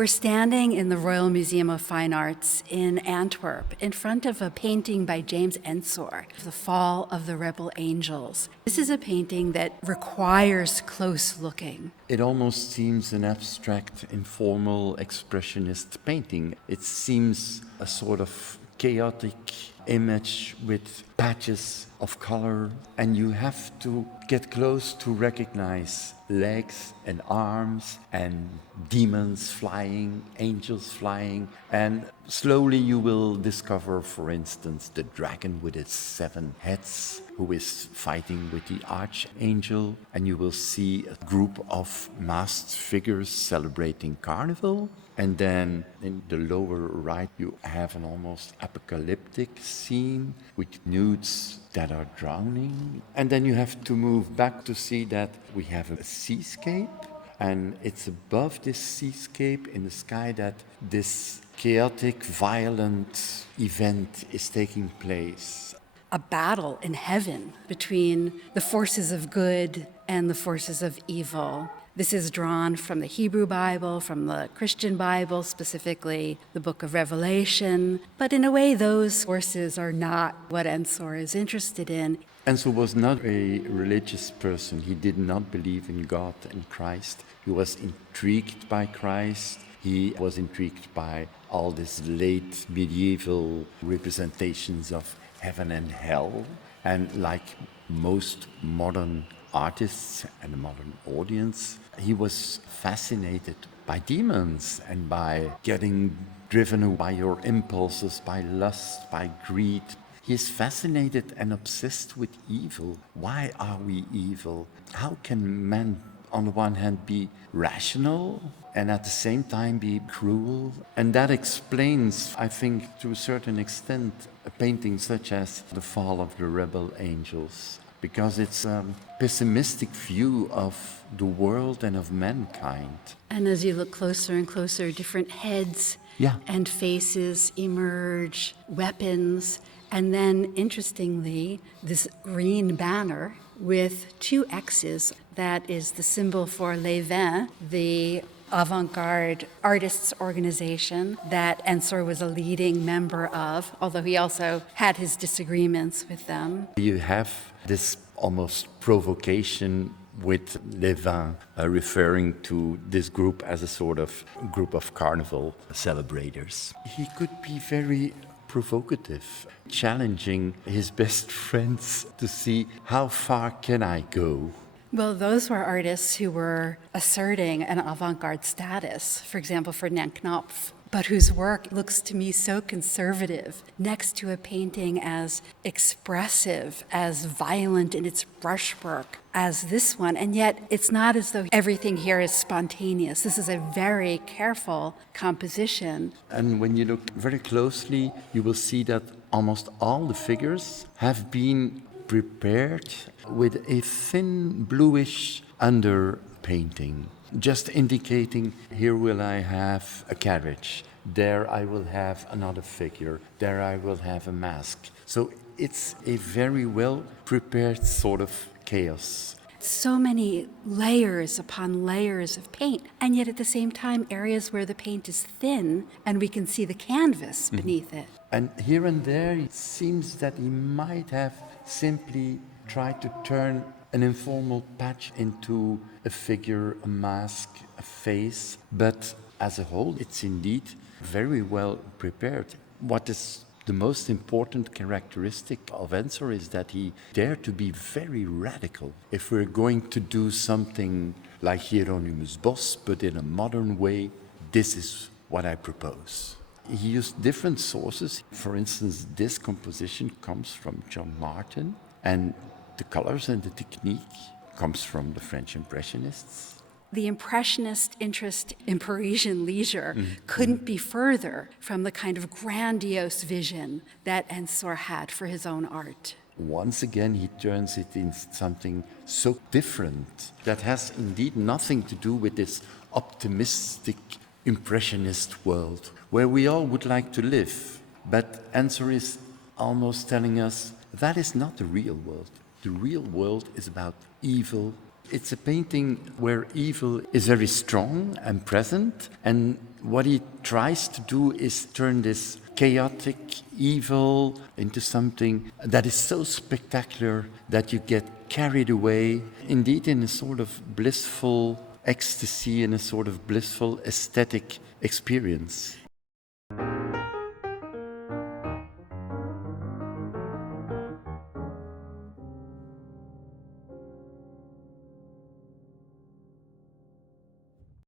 We're standing in the Royal Museum of Fine Arts in Antwerp in front of a painting by James Ensor, The Fall of the Rebel Angels. This is a painting that requires close looking. It almost seems an abstract, informal, expressionist painting. It seems a sort of chaotic image with patches of color, and you have to get close to recognize legs and arms and demons flying, angels flying, and slowly you will discover, for instance, the dragon with its 7 heads who is fighting with the archangel, and you will see a group of masked figures celebrating carnival. And then in the lower right, you have an almost apocalyptic scene with nudes that are drowning. And then you have to move back to see that we have a seascape. And it's above this seascape in the sky that this chaotic, violent event is taking place. A battle in heaven between the forces of good and the forces of evil. This is drawn from the Hebrew Bible, from the Christian Bible, specifically the book of Revelation. But in a way, those forces are not what Ensor is interested in. Ensor was not a religious person. He did not believe in God and Christ. He was intrigued by Christ. He was intrigued by all these late medieval representations of heaven and hell. And like most modern artists and the modern audience, he was fascinated by demons and by getting driven by your impulses, by lust, by greed. He is fascinated and obsessed with evil. Why are we evil? How can man, on the one hand, be rational and at the same time be cruel? And that explains, I think, to a certain extent, a painting such as The Fall of the Rebel Angels, because it's a pessimistic view of the world and of mankind. And as you look closer and closer, different heads and faces emerge, weapons, and then, interestingly, this green banner with 2 X's. That is the symbol for Les 20, the Avant-garde artists organization that Ensor was a leading member of, although he also had his disagreements with them. You have this almost provocation with Les 20, referring to this group as a sort of group of carnival celebrators. He could be very provocative, challenging his best friends to see how far can I go. Well, those were artists who were asserting an avant-garde status, for example, Ferdinand Knopf, but whose work looks to me so conservative, next to a painting as expressive, as violent in its brushwork as this one. And yet it's not as though everything here is spontaneous. This is a very careful composition. And when you look very closely, you will see that almost all the figures have been prepared with a thin bluish underpainting, just indicating, here will I have a carriage, there I will have another figure, there I will have a mask. So it's a very well prepared sort of chaos. So many layers upon layers of paint, and yet at the same time areas where the paint is thin and we can see the canvas beneath it. And here and there it seems that he might have simply tried to turn an informal patch into a figure, a mask, a face, but as a whole it's indeed very well prepared. What is the most important characteristic of Ensor is that he dared to be very radical. If we're going to do something like Hieronymus Bosch, but in a modern way, this is what I propose. He used different sources. For instance, this composition comes from John Martin, and the colors and the technique comes from the French Impressionists. The Impressionist interest in Parisian leisure couldn't be further from the kind of grandiose vision that Ensor had for his own art. Once again, he turns it into something so different that has indeed nothing to do with this optimistic Impressionist world where we all would like to live. But Ensor is almost telling us that is not the real world. The real world is about evil, It's a painting where evil is very strong and present, and what he tries to do is turn this chaotic evil into something that is so spectacular that you get carried away, indeed in a sort of blissful ecstasy, in a sort of blissful aesthetic experience.